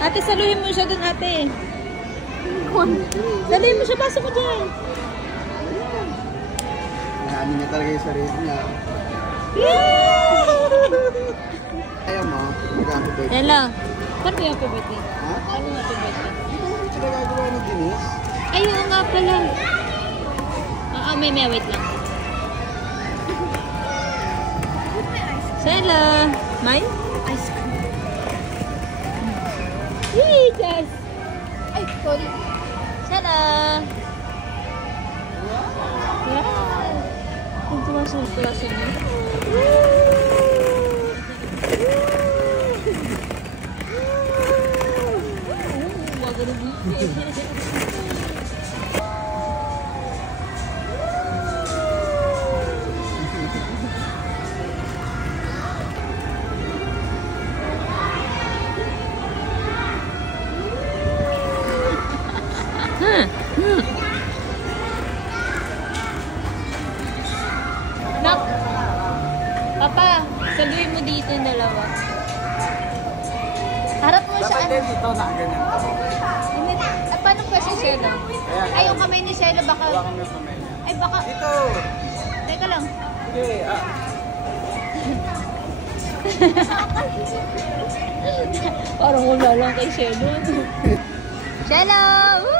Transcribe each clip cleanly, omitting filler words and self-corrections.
Ate, saluhin mo siya dun, ate. Saluhin mo siya, pasok mo dyan. Nahanin niya talaga yung sarili niya. Ayaw mo, mag-happy birthday. Hello. Saan mo yung happy birthday? Ha? Saan mo yung happy birthday? Ito mo yung pinagagawa ni Denise. Ay, oo nga pala. Oo, may wait lang. Hello. Mine? Ice cream. Yay, Jess. Ay, sorry. Hello. Wow. Ang tuwas niya. Nak, Papa, saluhin mo dito yung dalawa. Harap mo siya. Dapat din dito na ganyan. Paano pa si Shelo? Ay, yung kamay ni Shelo baka... Hawakan mo yung kamay niya. Ay, baka... Dito! Teka lang. Sige, Parang wala lang kay Shelo. Shelo! Woo!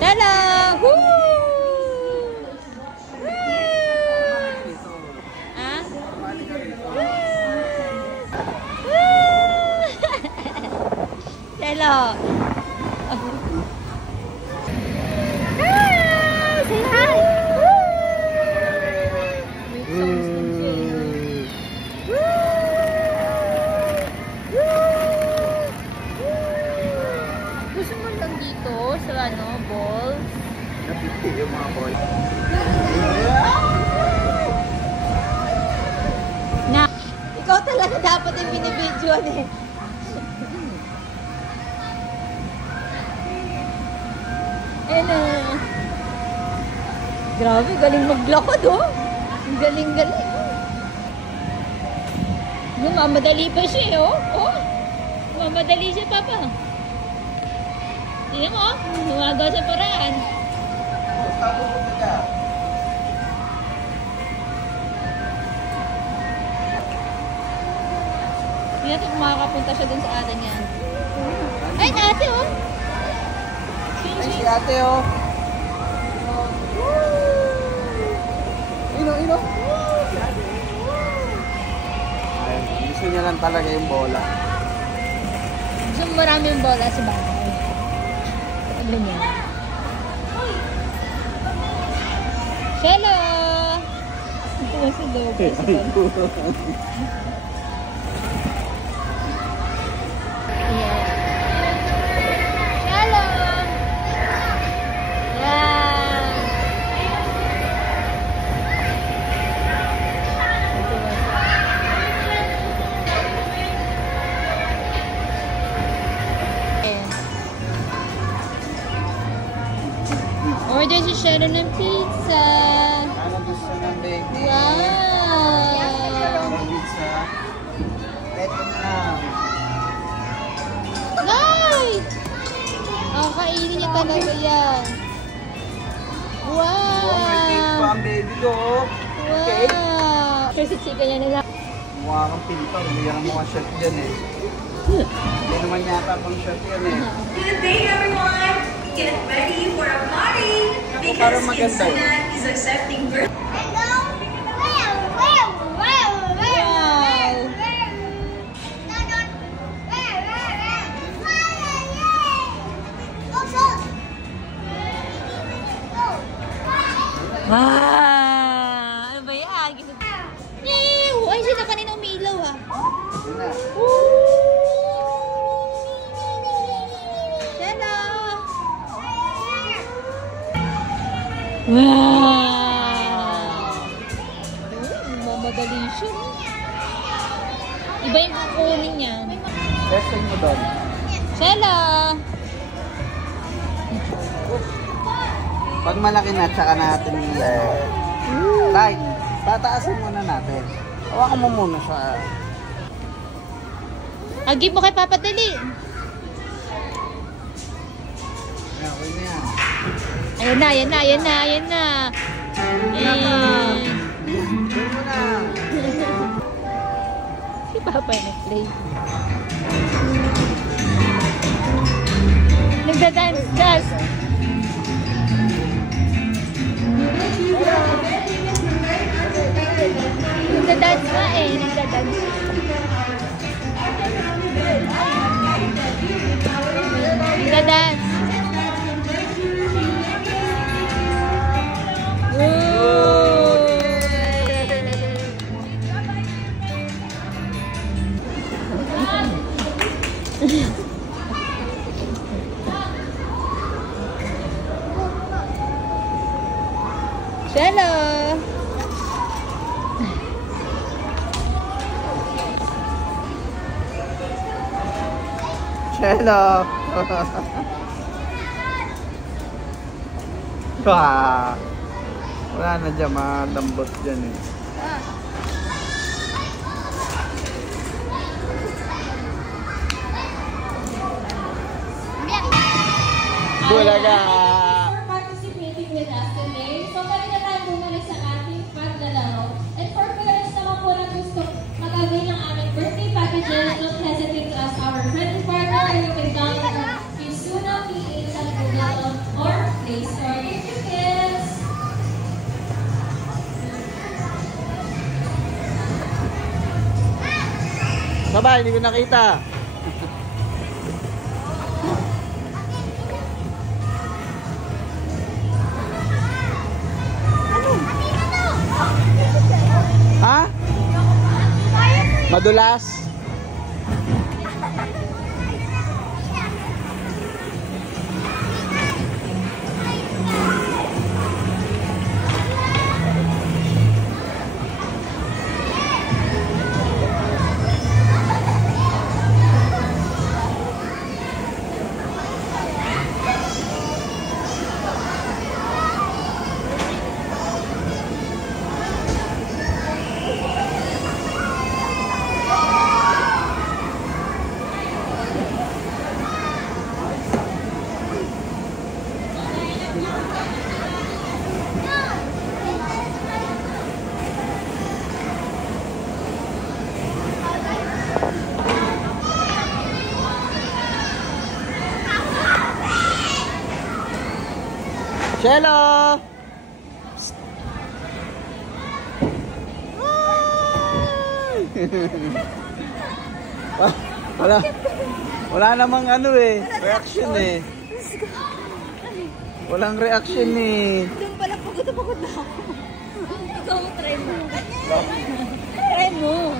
Shelo! Woo! Ah? Shelo! Say hi! Gusto mo lang dito sa ano, balls? napiti yung mga boys. Na, ikaw talaga dapat yung binibidyoan eh. Ano? Grabe, galing maglakad oh. Ang galing-galing. Mamadali pa siya oh. Oh. Mamadali siya, Papa. Tingnan mo, lumagaw sa paraan. Tingnan kung makakapunta siya dun sa atin yan. Ay, ate oh. Ay, si ate oh. Ino. Ay, gusto niya lang talaga yung bola. Gusto mo marami yung bola sa bagay. Ano niya? Hello! Ito na si Lopez. Hello! Yan! Order si Sharon ng pizza. Ano gusto ng baby? Wow! Pizza. Ito na. Nice! Oh, kainin niya talaga yan. Wow! Oh, may cake pa ang baby ko. Okay. Wow! Siksikan niya nila. Mukha kang pintor. Hindi yan ang mga chef dyan eh. Hindi naman yata pang chef yan eh. Good day, everyone! Get ready for a party! Because Parang maganda yun. Insana is accepting birth. Ah! Ano ba yan? Yay! Ay, siya na kanina umiilaw ah. Yun na. Hello! Wow! Mamadali siya. Iba yung kukunin yan. Testing mo doon. Hello! Pag malaki na, tsaka natin i-like. Tataasin muna natin. Hawakan mo muna siya. Give mo kay Papa Dali. Okay na yan. Ayan na, ayan na, ayan na, ayan na. Ayan. Doon mo na. Si Papa yung nag-play. Nagda-dance. Nagda-dance nga eh. Nagda-dance. Nagda-dance. Hello. Hello. Wala na dyan, malambot dyan eh. Bulaga! For participating with us today. So, pwede na tayo bumalik sa ating paglalaro. And for parents naman po na gusto mag-away ng aming birthday packages, don't hesitate to ask our friendly partner and you can download Kisuna PH at Google or Play Store. Thank you, kids! Sabay, hindi ko nakita. Ha? Madulas? Hello! Wala namang ano eh, reaction eh. Walang reaction eh. Doon pala pagod na ako. Ikaw, try mo. Try mo.